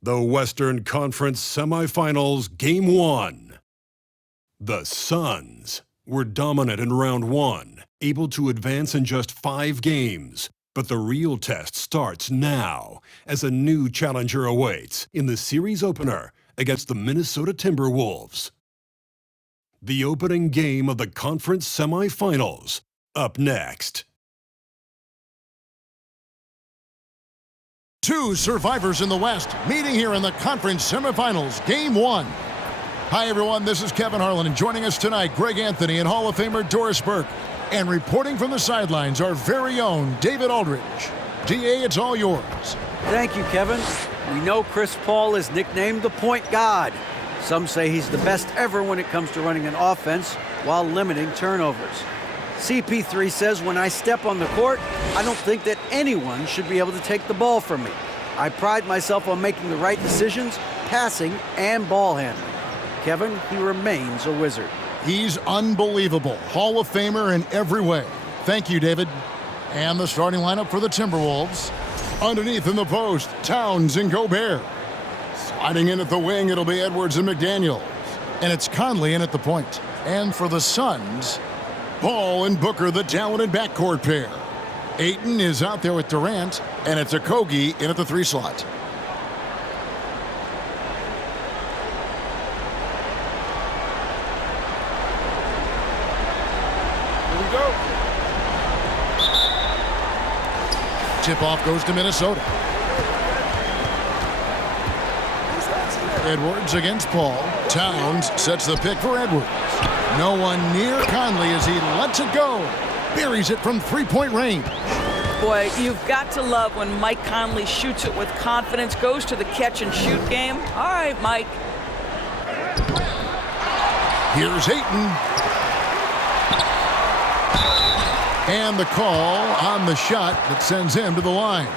The Western Conference Semifinals Game 1. The Suns were dominant in Round 1, able to advance in just 5 games. But the real test starts now as a new challenger awaits in the series opener against the Minnesota Timberwolves. The opening game of the conference semifinals, up next. Two survivors in the West meeting here in the conference semifinals, Game 1. Hi, everyone. This is Kevin Harlan, and joining us tonight, Greg Anthony and Hall of Famer Doris Burke. And reporting from the sidelines, our very own David Aldridge. DA, it's all yours. Thank you, Kevin. We know Chris Paul is nicknamed the point god. Some say he's the best ever when it comes to running an offense while limiting turnovers. CP3 says, when I step on the court, I don't think that anyone should be able to take the ball from me. I pride myself on making the right decisions, passing and ball handling. Kevin, he remains a wizard. He's unbelievable. Hall of Famer in every way. Thank you, David. And the starting lineup for the Timberwolves. Underneath in the post, Towns and Gobert. Sliding in at the wing, it'll be Edwards and McDaniels. And it's Conley in at the point. And for the Suns, Paul and Booker, the talented backcourt pair. Ayton is out there with Durant, and it's Okogie in at the 3 slot. Here we go. Tip-off goes to Minnesota. Edwards against Paul. Towns sets the pick for Edwards. No one near Conley as he lets it go. Buries it from 3-point range. Boy, you've got to love when Mike Conley shoots it with confidence, goes to the catch-and-shoot game. All right, Mike. Here's Ayton. And the call on the shot that sends him to the line.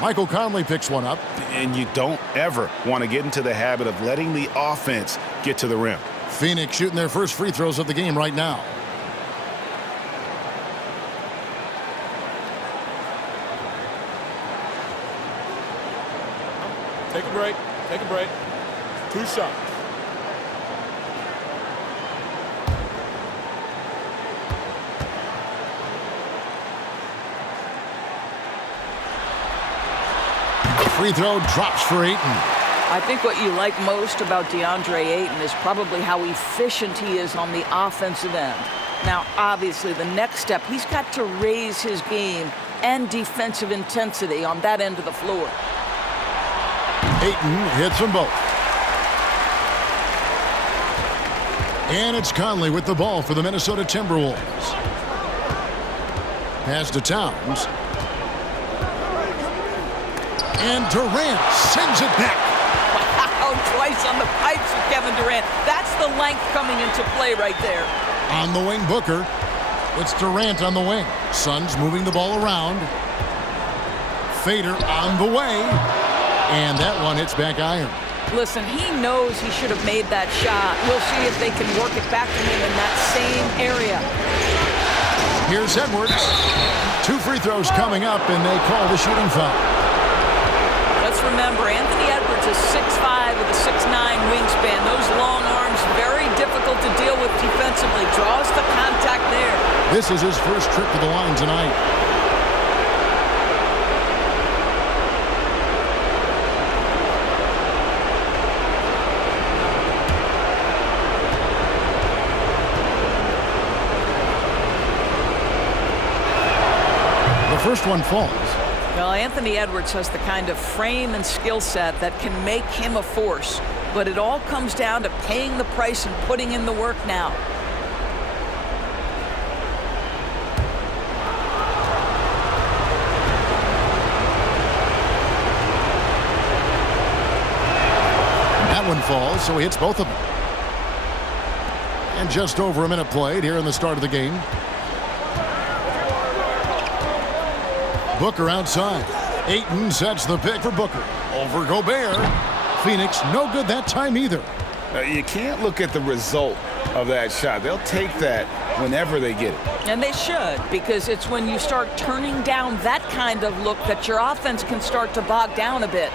Michael Conley picks one up. And you don't ever want to get into the habit of letting the offense get to the rim. Phoenix shooting their first free throws of the game right now. Take a break. Take a break. 2 shots. Free throw drops for Ayton. I think what you like most about DeAndre Ayton is probably how efficient he is on the offensive end. Now, obviously, the next step, he's got to raise his game and defensive intensity on that end of the floor. Ayton hits them both. And it's Conley with the ball for the Minnesota Timberwolves. Pass to Towns. And Durant sends it back. Wow, twice on the pipes with Kevin Durant. That's the length coming into play right there. On the wing, Booker. It's Durant on the wing. Suns moving the ball around. Fader on the way. And that one hits back iron. Listen, he knows he should have made that shot. We'll see if they can work it back to him in that same area. Here's Edwards. 2 free throws coming up, and they call the shooting foul. Let's remember, Anthony Edwards is 6'5" with a 6'9" wingspan. Those long arms, very difficult to deal with defensively. Draws the contact there. This is his first trip to the line tonight. The first one falls. Well, Anthony Edwards has the kind of frame and skill set that can make him a force. But it all comes down to paying the price and putting in the work now. That one falls, so he hits both of them. And just over a minute played here in the start of the game. Booker outside. Ayton sets the pick for Booker. Over Gobert. Phoenix no good that time either. You can't look at the result of that shot. They'll take that whenever they get it. And they should, because it's when you start turning down that kind of look that your offense can start to bog down a bit.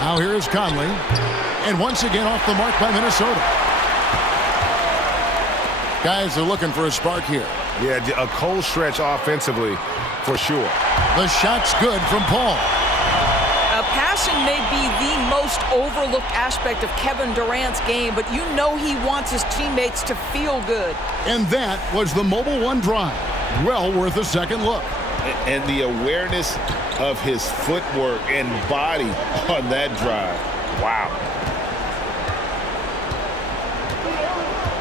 Now here is Conley. And once again off the mark by Minnesota. Guys are looking for a spark here. Yeah, a cold stretch offensively for sure. The shot's good from Paul. Passing may be the most overlooked aspect of Kevin Durant's game, but you know he wants his teammates to feel good. And that was the Mobile One drive. Well worth a second look. And the awareness of his footwork and body on that drive. Wow.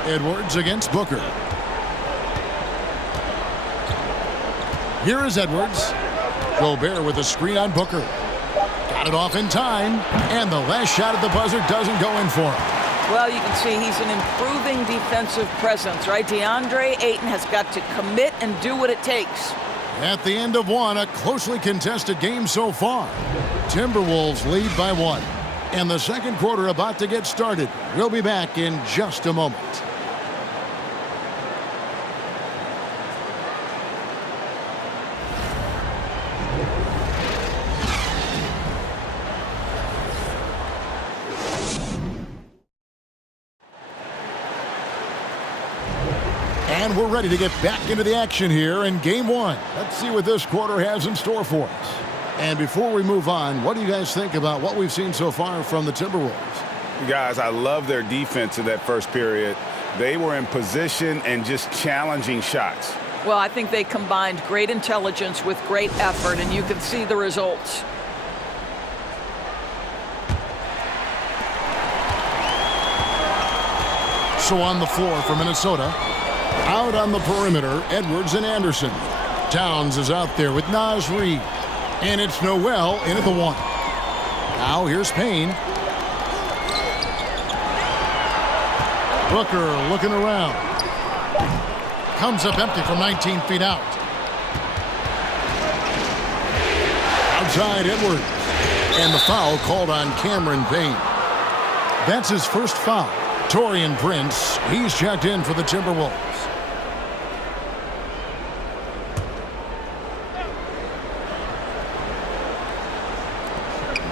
Edwards against Booker. Here is Edwards. Gobert with a screen on Booker. Got it off in time, and the last shot at the buzzer doesn't go in for him. Well, you can see he's an improving defensive presence, right? DeAndre Ayton has got to commit and do what it takes. At the end of one, a closely contested game so far. Timberwolves lead by 1. And the second quarter about to get started. We'll be back in just a moment. And we're ready to get back into the action here in Game 1. Let's see what this quarter has in store for us. And before we move on, what do you guys think about what we've seen so far from the Timberwolves? Guys, I love their defense in that first period. They were in position and just challenging shots. Well, I think they combined great intelligence with great effort, and you can see the results. So on the floor for Minnesota. Out on the perimeter, Edwards and Anderson. Towns is out there with Naz Reid. And it's Noel in at the 1. Now here's Payne. Booker looking around. Comes up empty from 19 feet out. Outside Edwards. And the foul called on Cameron Payne. That's his first foul. Taurean Prince, he's checked in for the Timberwolves.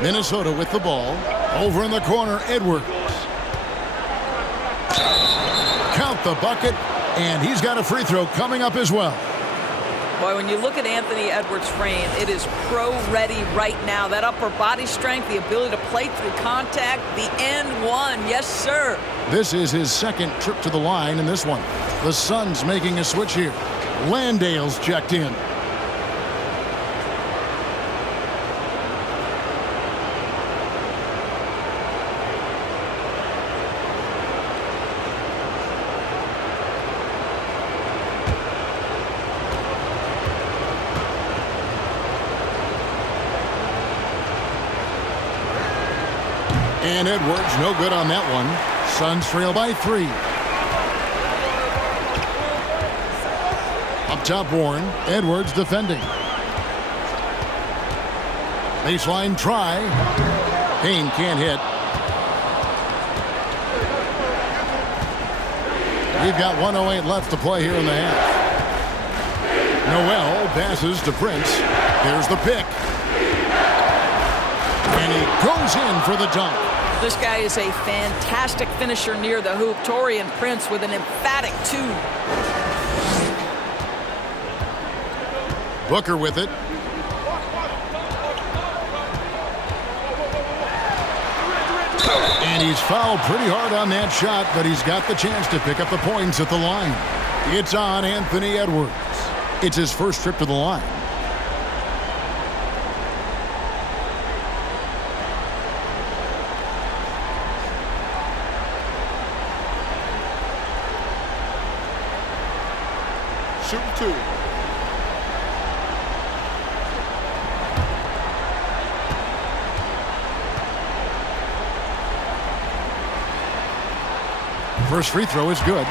Minnesota with the ball. Over in the corner, Edwards. Count the bucket, and he's got a free throw coming up as well. Boy, when you look at Anthony Edwards' frame, it is pro-ready right now. That upper body strength, the ability to play through contact, the and one. Yes, sir. This is his second trip to the line in this one. The Suns making a switch here. Landale's checked in. And Edwards, no good on that one. Suns trail by 3. Up top, Warren. Edwards defending. Baseline try. Payne can't hit. We've got 1:08 left to play here in the half. Noel passes to Prince. Here's the pick. And he goes in for the dunk. This guy is a fantastic finisher near the hoop. Taurean Prince with an emphatic 2. Booker with it. And he's fouled pretty hard on that shot, but he's got the chance to pick up the points at the line. It's on Anthony Edwards. It's his first trip to the line. Shooting 2. First free throw is good.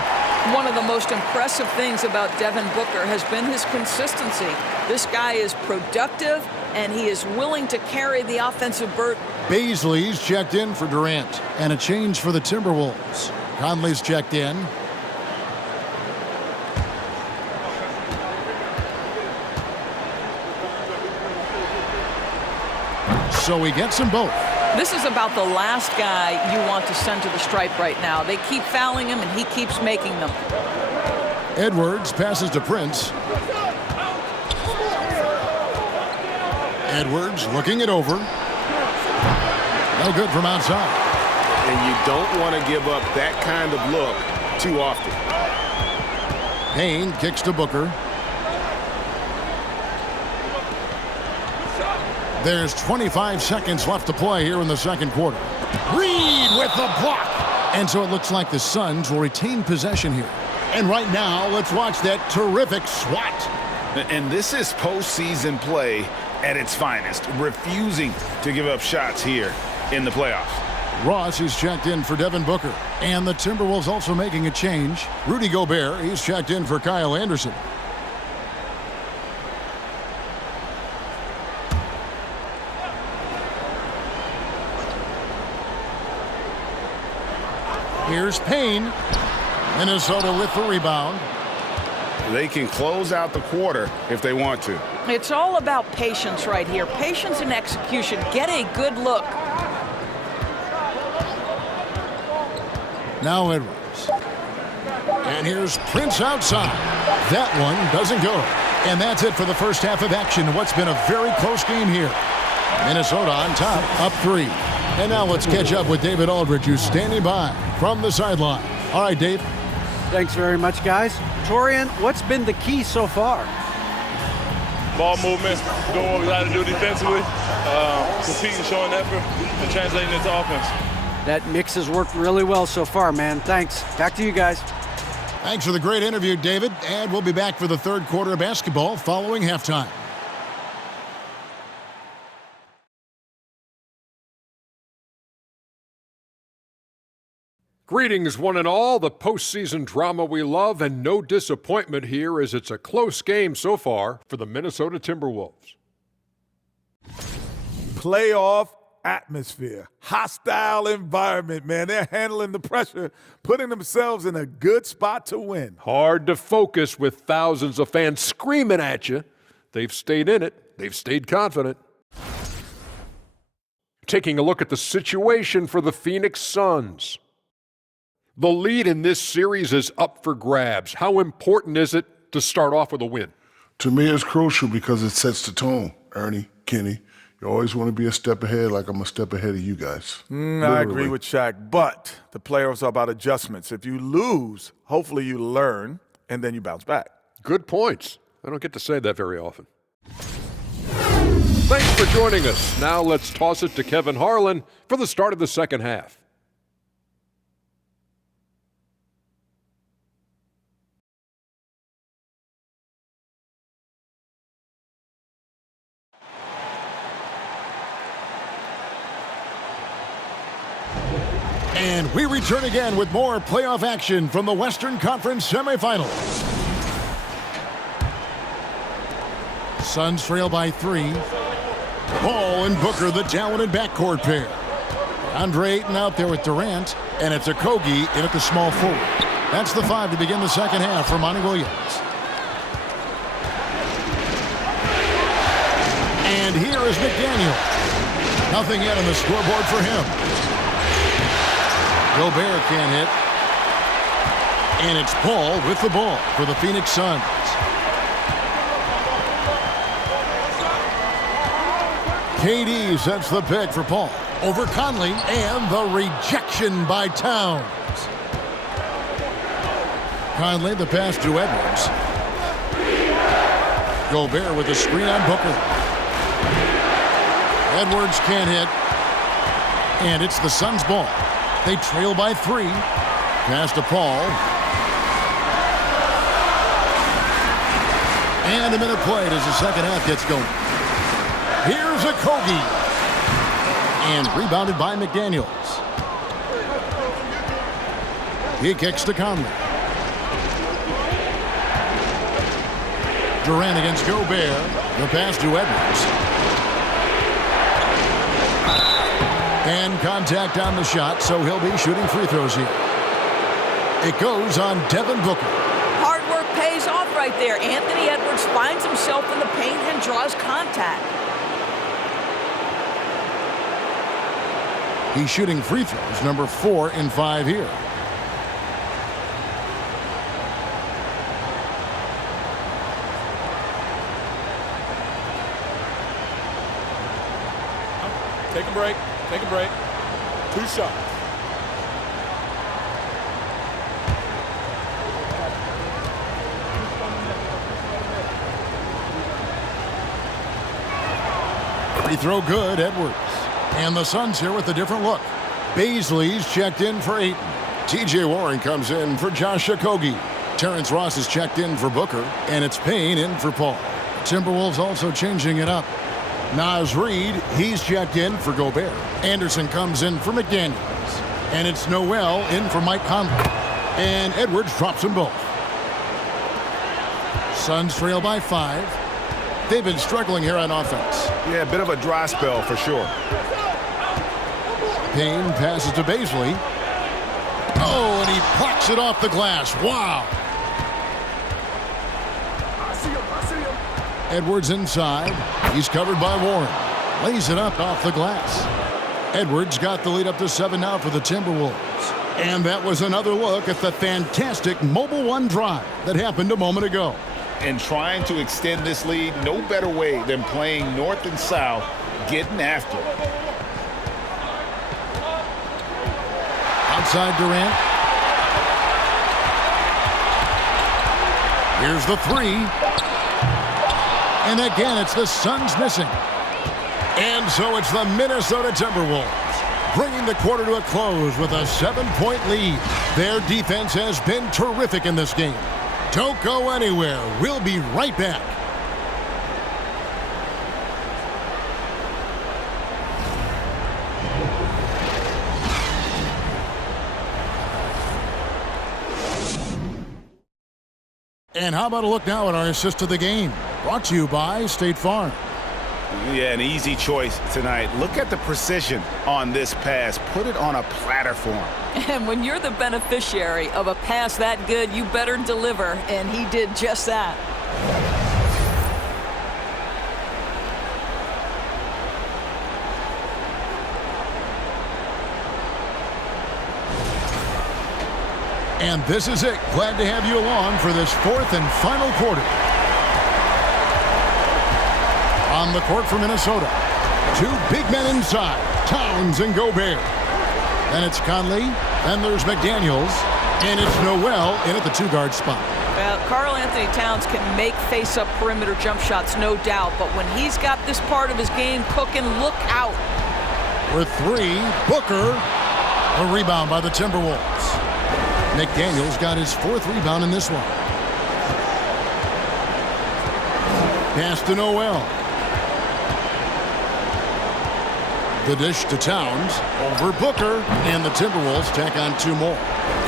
One of the most impressive things about Devin Booker has been his consistency. This guy is productive, and he is willing to carry the offensive burden. Baisley's checked in for Durant. And a change for the Timberwolves. Conley's checked in. So he gets them both. This is about the last guy you want to send to the stripe right now. They keep fouling him, and he keeps making them. Edwards passes to Prince. Edwards looking it over. No good from outside. And you don't want to give up that kind of look too often. Payne kicks to Booker. There's 25 seconds left to play here in the second quarter. Reed with the block. And so it looks like the Suns will retain possession here. And right now, let's watch that terrific swat. And this is postseason play at its finest, refusing to give up shots here in the playoffs. Ross is checked in for Devin Booker. And the Timberwolves also making a change. Rudy Gobert, he's checked in for Kyle Anderson. Here's Payne. Minnesota with the rebound. They can close out the quarter if they want to. It's all about patience right here. Patience and execution. Get a good look. Now Edwards. And here's Prince outside. That one doesn't go. And that's it for the first half of action. What's been a very close game here. Minnesota on top, up 3. And now let's catch up with David Aldridge, who's standing by from the sideline. All right, Dave. Thanks very much, guys. Torian, what's been the key so far? Ball movement, doing what we got to do defensively, competing, showing effort, and translating it to offense. That mix has worked really well so far, man. Thanks. Back to you guys. Thanks for the great interview, David. And we'll be back for the third quarter of basketball following halftime. Greetings, one and all. The postseason drama we love, and no disappointment here as it's a close game so far for the Minnesota Timberwolves. Playoff atmosphere, hostile environment, man. They're handling the pressure, putting themselves in a good spot to win. Hard to focus with thousands of fans screaming at you. They've stayed in it. They've stayed confident. Taking a look at the situation for the Phoenix Suns. The lead in this series is up for grabs. How important is it to start off with a win? To me, it's crucial because it sets the tone, Ernie, Kenny. You always want to be a step ahead, like I'm a step ahead of you guys. I agree with Shaq, but the playoffs are about adjustments. If you lose, hopefully you learn, and then you bounce back. Good points. I don't get to say that very often. Thanks for joining us. Now let's toss it to Kevin Harlan for the start of the second half. And we return again with more playoff action from the Western Conference semifinals. Suns trail by 3. Paul and Booker, the talented backcourt pair. Andre Ayton out there with Durant, and it's Okogie in at the small forward. That's the 5 to begin the second half for Monty Williams. And here is McDaniel. Nothing yet on the scoreboard for him. Gobert can't hit. And it's Paul with the ball for the Phoenix Suns. KD sets the pick for Paul over Conley, and the rejection by Towns. Conley the pass to Edwards. Gobert with the screen on Booker. Edwards can't hit. And it's the Suns' ball. They trail by 3. Pass to Paul. And a minute played as the second half gets going. Here's Okogie. And rebounded by McDaniels. He kicks to Conley. Durant against Gobert. The pass to Edwards. And contact on the shot, so he'll be shooting free throws here. It goes on Devin Booker. Hard work pays off right there. Anthony Edwards finds himself in the paint and draws contact. He's shooting free throws, number 4 in 5 here. Take a break. Take a break. 2 shots. Free throw good, Edwards. And the Suns here with a different look. Baisley's checked in for Ayton. T.J. Warren comes in for Josh Okogie. Terrence Ross is checked in for Booker. And it's Payne in for Paul. Timberwolves also changing it up. Naz Reid, he's checked in for Gobert. Anderson comes in for McDaniels. And it's Noel in for Mike Conley. And Edwards drops them both. Suns trail by 5. They've been struggling here on offense. Yeah, a bit of a dry spell for sure. Payne passes to Baisley. Oh, and he plucks it off the glass. Wow. Edwards inside. He's covered by Warren. Lays it up off the glass. Edwards got the lead up to 7 now for the Timberwolves. And that was another look at the fantastic Mobile One drive that happened a moment ago. And trying to extend this lead, no better way than playing north and south, getting after it. Outside Durant. Here's the 3. And again, it's the Suns missing. And so it's the Minnesota Timberwolves, bringing the quarter to a close with a 7-point lead. Their defense has been terrific in this game. Don't go anywhere. We'll be right back. And how about a look now at our assist of the game? Brought to you by State Farm. Yeah, an easy choice tonight. Look at the precision on this pass. Put it on a platter for him. And when you're the beneficiary of a pass that good, you better deliver, and he did just that. And this is it. Glad to have you along for this 4th and final quarter. On the court for Minnesota, 2 big men inside, Towns and Gobert. Then it's Conley, then there's McDaniels, and it's Noel in at the 2-guard spot. Well, Karl Anthony Towns can make face-up perimeter jump shots, no doubt, but when he's got this part of his game cooking, look out. For 3, Booker, a rebound by the Timberwolves. McDaniels got his 4th rebound in this one. Pass to Noel. The dish to Towns, over Booker, and the Timberwolves tack on 2 more.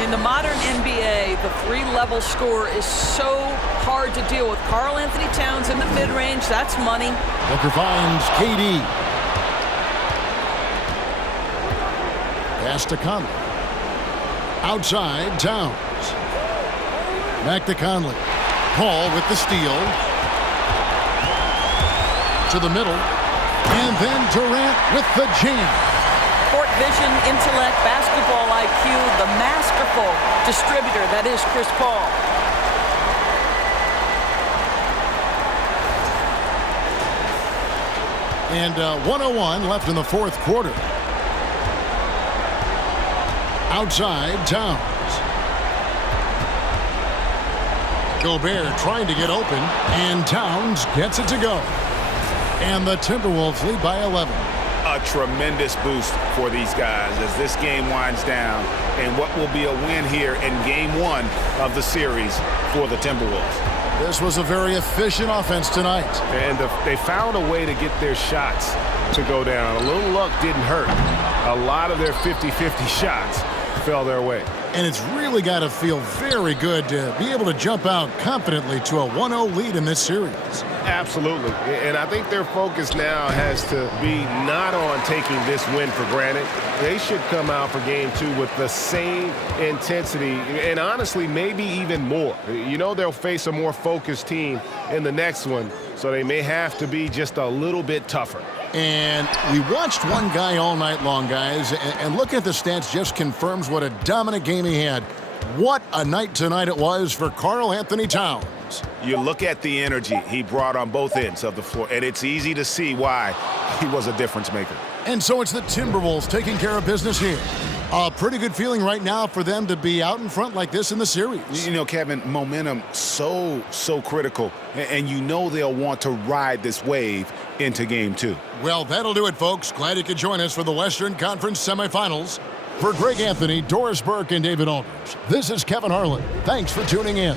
In the modern NBA, the 3-level score is so hard to deal with. Karl Anthony Towns in the mid-range, that's money. Booker finds KD. Pass to Conley. Outside, Towns. Back to Conley. Paul with the steal. To the middle. And then Durant with the jam. Court vision, intellect, basketball IQ, the masterful distributor that is Chris Paul. And 1:01 left in the 4th quarter. Outside, Towns. Gobert trying to get open, and Towns gets it to go. And the Timberwolves lead by 11. A tremendous boost for these guys as this game winds down, and what will be a win here in Game 1 of the series for the Timberwolves. This was a very efficient offense tonight. And they found a way to get their shots to go down. A little luck didn't hurt. A lot of their 50-50 shots fell their way. And it's really got to feel very good to be able to jump out confidently to a 1-0 lead in this series. Absolutely. And I think their focus now has to be not on taking this win for granted. They should come out for Game 2 with the same intensity and honestly maybe even more. You know they'll face a more focused team in the next one, so they may have to be just a little bit tougher. And we watched one guy all night long, guys, and looking at the stats just confirms what a dominant game he had. What a night tonight it was for Karl Anthony Towns. You look at the energy he brought on both ends of the floor, and it's easy to see why he was a difference maker. And so it's the Timberwolves taking care of business here. A pretty good feeling right now for them to be out in front like this in the series. You know, Kevin, momentum so critical, and you know they'll want to ride this wave into Game 2. Well, that'll do it, folks. Glad you could join us for the Western Conference semifinals. For Greg Anthony, Doris Burke, and David Aldridge, this is Kevin Harlan. Thanks for tuning in.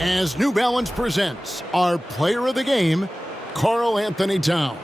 As New Balance presents our player of the game, Karl Anthony Towns.